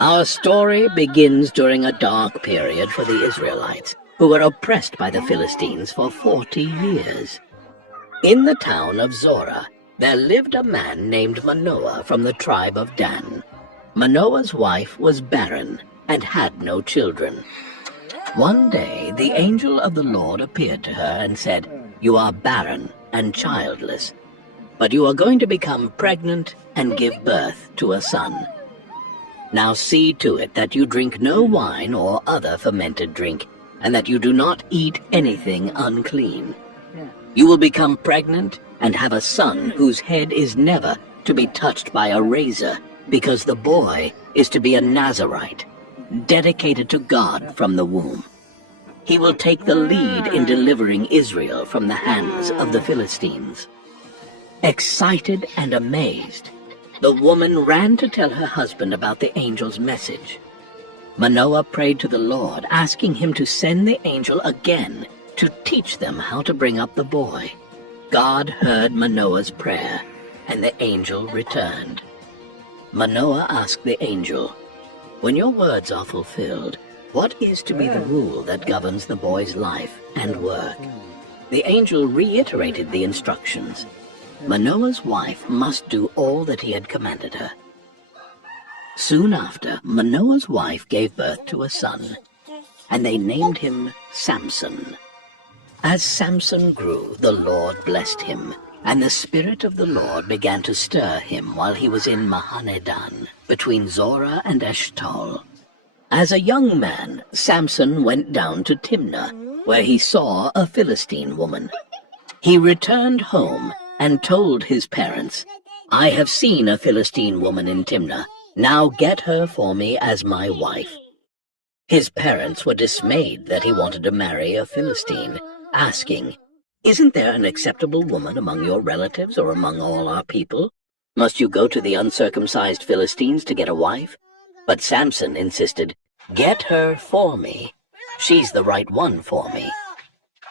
Our story begins during a dark period for the Israelites, who were oppressed by the Philistines for 40 years. In the town of Zorah, there lived a man named Manoah from the tribe of Dan. Manoah's wife was barren and had no children. One day, the angel of the Lord appeared to her and said, "You are barren and childless, but you are going to become pregnant and give birth to a son. Now see to it that you drink no wine or other fermented drink, and that you do not eat anything unclean. You will become pregnant and have a son whose head is never to be touched by a razor, because the boy is to be a Nazirite, dedicated to God from the womb. He will take the lead in delivering Israel from the hands of the Philistines." Excited and amazed, the woman ran to tell her husband about the angel's message. Manoah prayed to the Lord, asking him to send the angel again to teach them how to bring up the boy. God heard Manoah's prayer, and the angel returned. Manoah asked the angel, "When your words are fulfilled, what is to be the rule that governs the boy's life and work?" The angel reiterated the instructions. Manoah's wife must do all that he had commanded her. Soon after, Manoah's wife gave birth to a son, and they named him Samson. As Samson grew, the Lord blessed him, and the Spirit of the Lord began to stir him while he was in Mahaneh-dan, between Zorah and Eshtaol. As a young man, Samson went down to Timnah, where he saw a Philistine woman. He returned home and told his parents, "I have seen a Philistine woman in Timnah. Now get her for me as my wife." His parents were dismayed that he wanted to marry a Philistine, asking, "Isn't there an acceptable woman among your relatives or among all our people? Must you go to the uncircumcised Philistines to get a wife?" But Samson insisted, "Get her for me. She's the right one for me."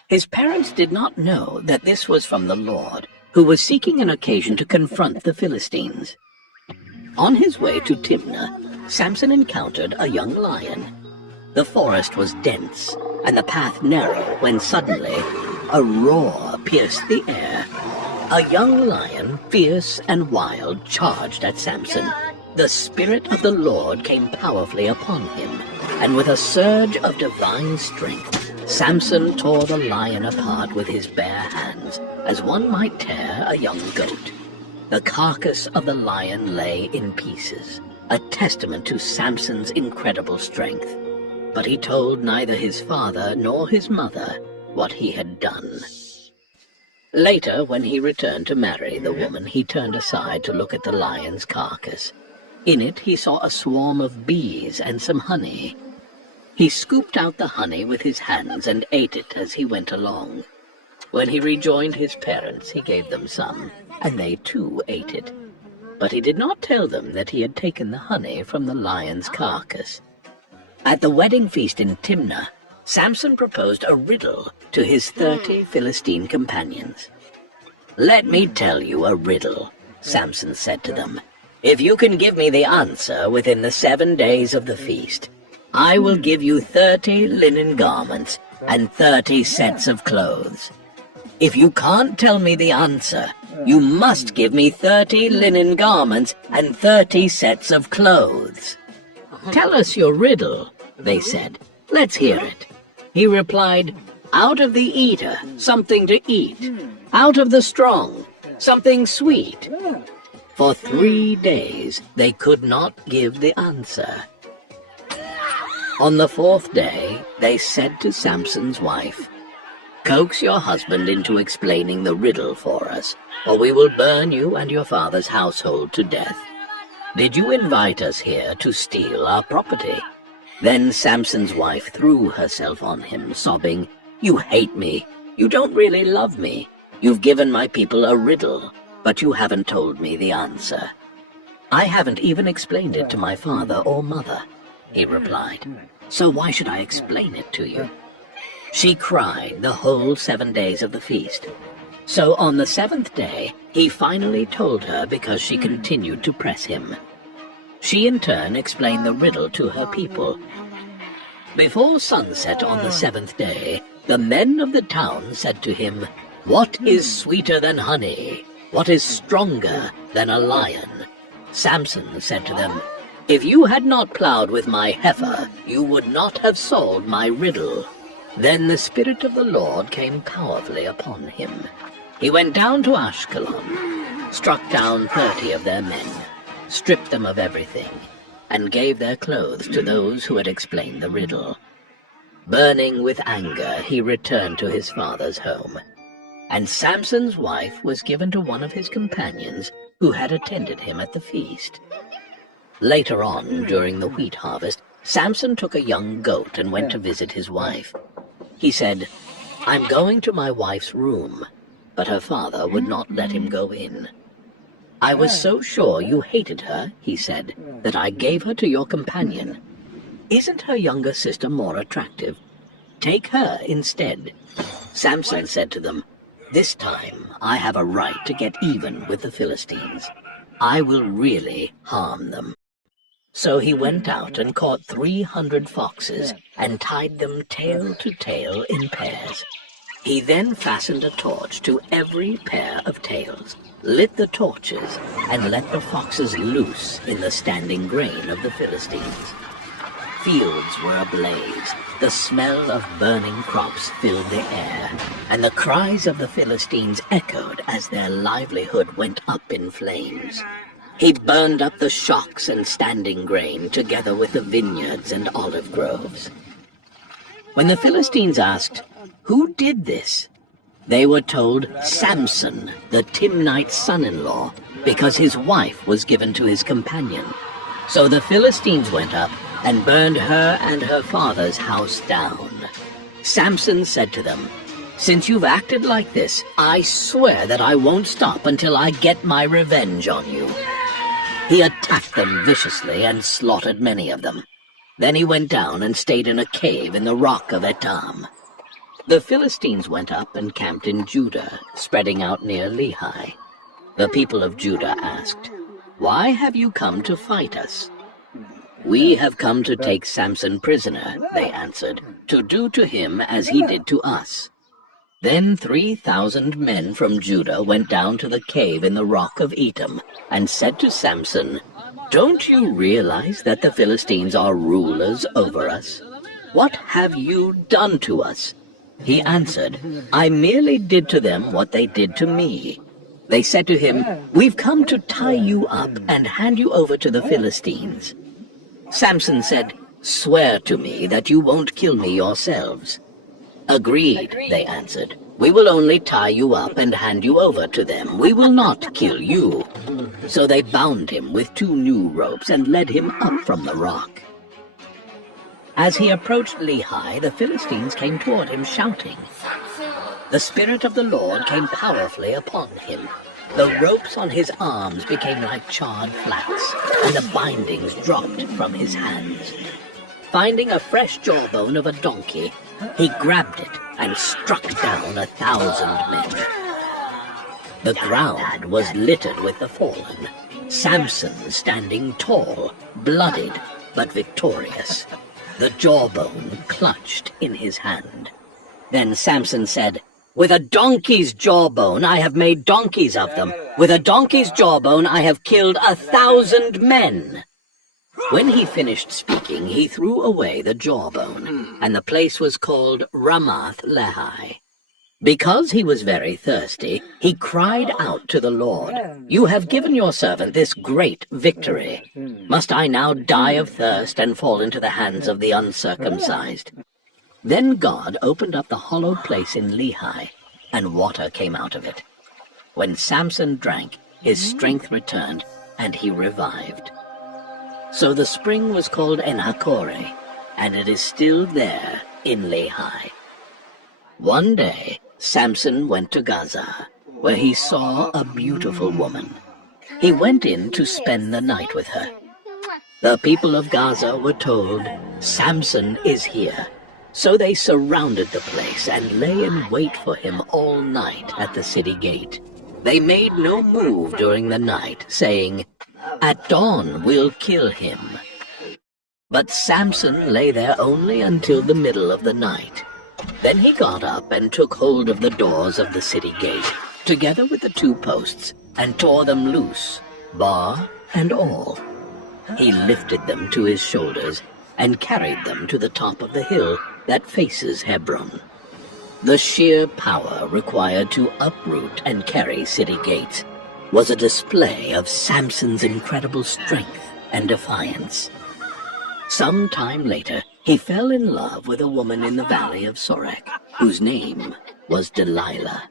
His parents did not know that this was from the Lord, who was seeking an occasion to confront the Philistines. On his way to Timnah, Samson encountered a young lion. The forest was dense, and the path narrow, when suddenly a roar pierced the air. A young lion, fierce and wild, charged at Samson. The Spirit of the Lord came powerfully upon him, and with a surge of divine strength, Samson tore the lion apart with his bare hands, as one might tear a young goat. The carcass of the lion lay in pieces, a testament to Samson's incredible strength. But he told neither his father nor his mother what he had done. Later, when he returned to marry the woman, he turned aside to look at the lion's carcass. In it he saw a swarm of bees and some honey. He scooped out the honey with his hands and ate it as he went along. When he rejoined his parents, he gave them some, and they too ate it. But he did not tell them that he had taken the honey from the lion's carcass. At the wedding feast in Timnah, Samson proposed a riddle to his 30 Philistine companions. "Let me tell you a riddle," Samson said to them. "If you can give me the answer within the 7 days of the feast, I will give you 30 linen garments and 30 sets of clothes. If you can't tell me the answer, you must give me 30 linen garments and 30 sets of clothes." "Tell us your riddle," they said. "Let's hear it." He replied, "Out of the eater, something to eat. Out of the strong, something sweet." For 3 days they could not give the answer. On the 4th day, they said to Samson's wife, "Coax your husband into explaining the riddle for us, or we will burn you and your father's household to death. Did you invite us here to steal our property?" Then Samson's wife threw herself on him, sobbing, "You hate me. You don't really love me. You've given my people a riddle, but you haven't told me the answer." "I haven't even explained it to my father or mother," he replied. "So why should I explain it to you?" She cried the whole 7 days of the feast. So on the 7th day, he finally told her because she continued to press him. She in turn explained the riddle to her people. Before sunset on the 7th day, the men of the town said to him, "What is sweeter than honey? What is stronger than a lion?" Samson said to them, "If you had not plowed with my heifer, you would not have solved my riddle." Then the Spirit of the Lord came powerfully upon him. He went down to Ashkelon, struck down 30 of their men, stripped them of everything, and gave their clothes to those who had explained the riddle. Burning with anger, he returned to his father's home. And Samson's wife was given to one of his companions who had attended him at the feast. Later on, during the wheat harvest, Samson took a young goat and went to visit his wife. He said, "I'm going to my wife's room," but her father would not let him go in. "I was so sure you hated her," he said, "that I gave her to your companion. Isn't her younger sister more attractive? Take her instead." Samson said to them, "This time I have a right to get even with the Philistines. I will really harm them." So he went out and caught 300 foxes and tied them tail to tail in pairs. He then fastened a torch to every pair of tails, lit the torches, and let the foxes loose in the standing grain of the Philistines. Fields were ablaze. The smell of burning crops filled the air, and the cries of the Philistines echoed as their livelihood went up in flames. He burned up the shocks and standing grain together with the vineyards and olive groves. When the Philistines asked, "Who did this?" they were told Samson, the Timnite's son-in-law, because his wife was given to his companion. So the Philistines went up and burned her and her father's house down. Samson said to them, "Since you've acted like this, I swear that I won't stop until I get my revenge on you." He attacked them viciously and slaughtered many of them. Then he went down and stayed in a cave in the rock of Etam. The Philistines went up and camped in Judah, spreading out near Lehi. The people of Judah asked, "Why have you come to fight us?" "We have come to take Samson prisoner," they answered, "to do to him as he did to us." Then 3,000 men from Judah went down to the cave in the rock of Etam and said to Samson, "Don't you realize that the Philistines are rulers over us? What have you done to us?" He answered, "I merely did to them what they did to me." They said to him, "We've come to tie you up and hand you over to the Philistines." Samson said, "Swear to me that you won't kill me yourselves." "Agreed," they answered. "We will only tie you up and hand you over to them. We will not kill you." So they bound him with 2 new ropes and led him up from the rock. As he approached Lehi, the Philistines came toward him shouting. The Spirit of the Lord came powerfully upon him. The ropes on his arms became like charred flax, and the bindings dropped from his hands. Finding a fresh jawbone of a donkey, he grabbed it and struck down 1,000 men. The ground was littered with the fallen, Samson standing tall, bloodied but victorious, the jawbone clutched in his hand. Then Samson said, "With a donkey's jawbone I have made donkeys of them. With a donkey's jawbone I have killed 1,000 men." When he finished speaking, he threw away the jawbone, and the place was called Ramath Lehi. Because he was very thirsty, he cried out to the Lord, "You have given your servant this great victory. Must I now die of thirst and fall into the hands of the uncircumcised?" Then God opened up the hollow place in Lehi, and water came out of it. When Samson drank, his strength returned, and he revived. So the spring was called Enhakkore, and it is still there in Lehi. One day, Samson went to Gaza, where he saw a beautiful woman. He went in to spend the night with her. The people of Gaza were told, "Samson is here." So they surrounded the place and lay in wait for him all night at the city gate. They made no move during the night, saying, At dawn we'll kill him." But Samson lay there only until the middle of the night. Then he got up and took hold of the doors of the city gate, together with the 2 posts, and tore them loose, bar and all. He lifted them to his shoulders and carried them to the top of the hill that faces Hebron. The sheer power required to uproot and carry city gates was a display of Samson's incredible strength and defiance. Some time later, he fell in love with a woman in the valley of Sorek, whose name was Delilah.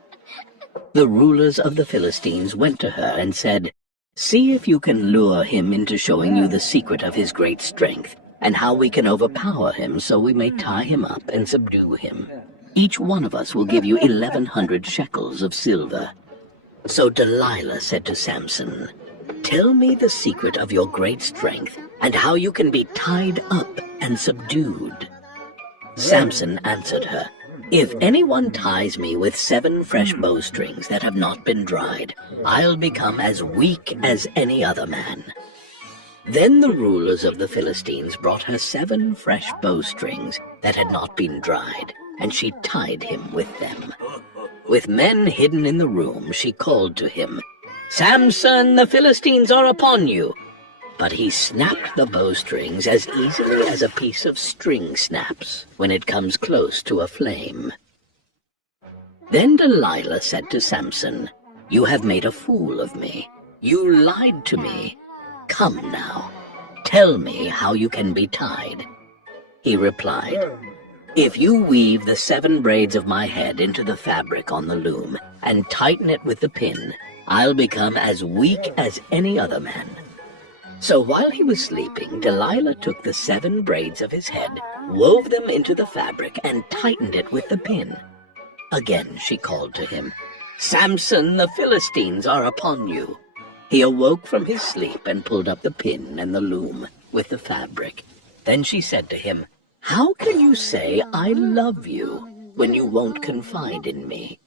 The rulers of the Philistines went to her and said, "See if you can lure him into showing you the secret of his great strength, and how we can overpower him so we may tie him up and subdue him. Each one of us will give you 1,100 shekels of silver." So Delilah said to Samson, "Tell me the secret of your great strength, and how you can be tied up and subdued." Samson answered her, "If anyone ties me with 7 fresh bowstrings that have not been dried, I'll become as weak as any other man." Then the rulers of the Philistines brought her 7 fresh bowstrings that had not been dried, and she tied him with them. With men hidden in the room, she called to him, "Samson, the Philistines are upon you!" But he snapped the bowstrings as easily as a piece of string snaps when it comes close to a flame. Then Delilah said to Samson, "You have made a fool of me. You lied to me. Come now, tell me how you can be tied." He replied, "If you weave the 7 braids of my head into the fabric on the loom and tighten it with the pin, I'll become as weak as any other man." So while he was sleeping, Delilah took the 7 braids of his head, wove them into the fabric, and tightened it with the pin. Again she called to him, "Samson, the Philistines are upon you." He awoke from his sleep and pulled up the pin and the loom with the fabric. Then she said to him, "How can you say I love you when you won't confide in me?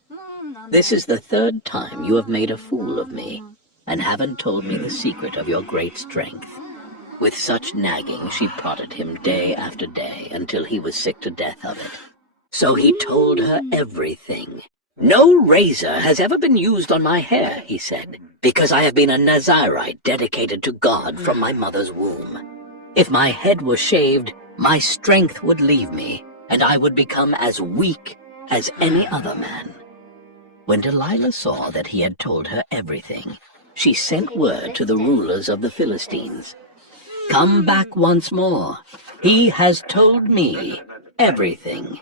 This is the 3rd time you have made a fool of me, and haven't told me the secret of your great strength." With such nagging she prodded him day after day until he was sick to death of it. So he told her everything. "No razor has ever been used on my hair," he said, "because I have been a Nazirite dedicated to God from my mother's womb. If my head were shaved, my strength would leave me, and I would become as weak as any other man." When Delilah saw that he had told her everything, she sent word to the rulers of the Philistines, "Come back once more. He has told me everything."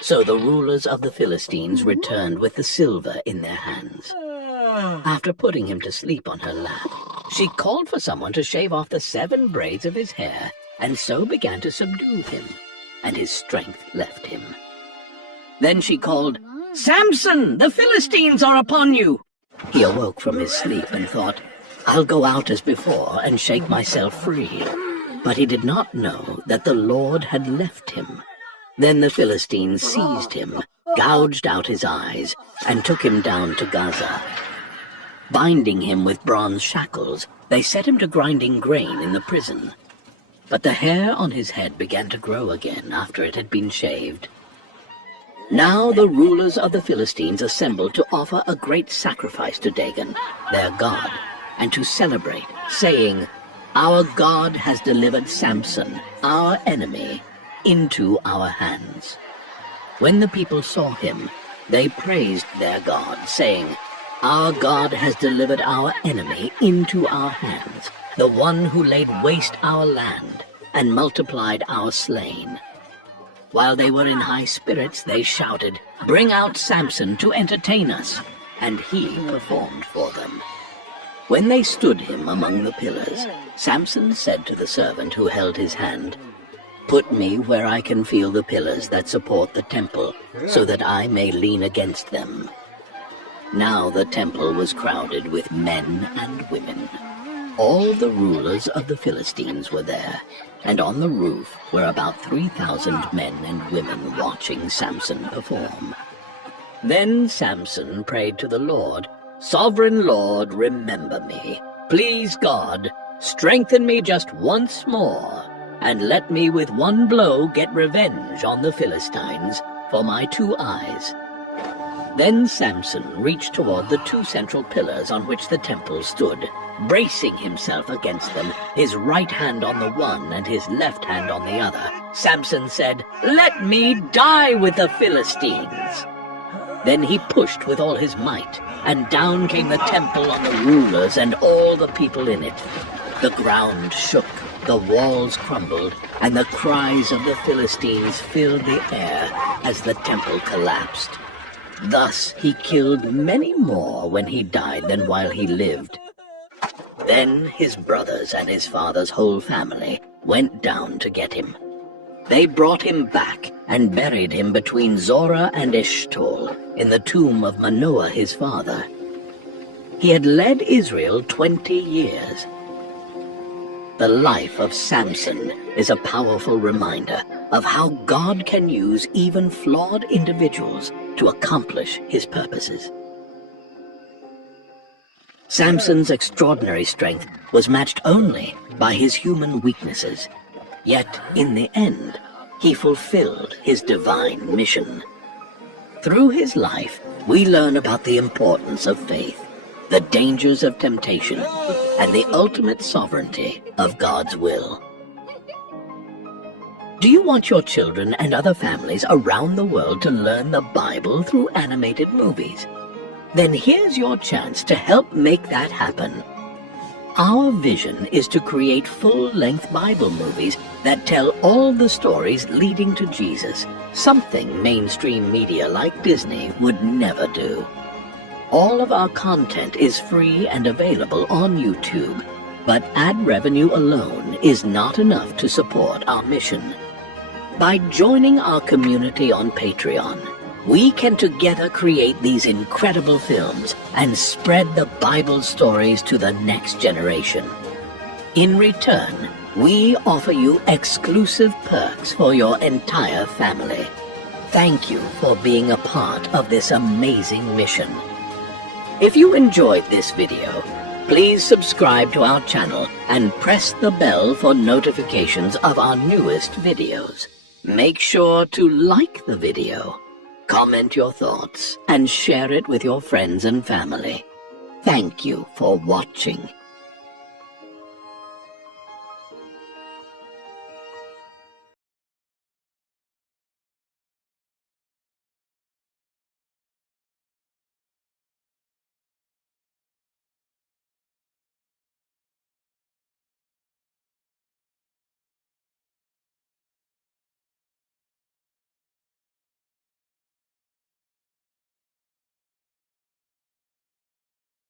So the rulers of the Philistines returned with the silver in their hands. After putting him to sleep on her lap, she called for someone to shave off the 7 braids of his hair, and so began to subdue him, and his strength left him. Then she called, "Samson, the Philistines are upon you!" He awoke from his sleep and thought, "I'll go out as before and shake myself free." But he did not know that the Lord had left him. Then the Philistines seized him, gouged out his eyes, and took him down to Gaza. Binding him with bronze shackles, they set him to grinding grain in the prison. But the hair on his head began to grow again after it had been shaved. Now the rulers of the Philistines assembled to offer a great sacrifice to Dagon, their god, and to celebrate, saying, "Our God has delivered Samson, our enemy, into our hands." When the people saw him, they praised their God, saying, "Our God has delivered our enemy into our hands, the one who laid waste our land and multiplied our slain." While they were in high spirits, they shouted, "Bring out Samson to entertain us," and he performed for them. When they stood him among the pillars, Samson said to the servant who held his hand, "Put me where I can feel the pillars that support the temple, so that I may lean against them." Now the temple was crowded with men and women. All the rulers of the Philistines were there, and on the roof were about 3,000 men and women watching Samson perform. Then Samson prayed to the Lord, "Sovereign Lord, remember me. Please, God, strengthen me just once more, and let me with one blow get revenge on the Philistines for my 2 eyes." Then Samson reached toward the 2 central pillars on which the temple stood, bracing himself against them, his right hand on the one and his left hand on the other. Samson said, "Let me die with the Philistines." Then he pushed with all his might, and down came the temple on the rulers and all the people in it. The ground shook, the walls crumbled, and the cries of the Philistines filled the air as the temple collapsed. Thus he killed many more when he died than while he lived. Then his brothers and his father's whole family went down to get him. They brought him back and buried him between Zorah and Eshtaol in the tomb of Manoah his father. He had led Israel 20 years. The life of Samson is a powerful reminder of how God can use even flawed individuals to accomplish his purposes. Samson's extraordinary strength was matched only by his human weaknesses. Yet, in the end, he fulfilled his divine mission. Through his life, we learn about the importance of faith, the dangers of temptation, and the ultimate sovereignty of God's will. Do you want your children and other families around the world to learn the Bible through animated movies? Then here's your chance to help make that happen. Our vision is to create full-length Bible movies that tell all the stories leading to Jesus, something mainstream media like Disney would never do. All of our content is free and available on YouTube, but ad revenue alone is not enough to support our mission. By joining our community on Patreon, we can together create these incredible films and spread the Bible stories to the next generation. In return, we offer you exclusive perks for your entire family. Thank you for being a part of this amazing mission. If you enjoyed this video, please subscribe to our channel and press the bell for notifications of our newest videos. Make sure to like the video, comment your thoughts, and share it with your friends and family. Thank you for watching.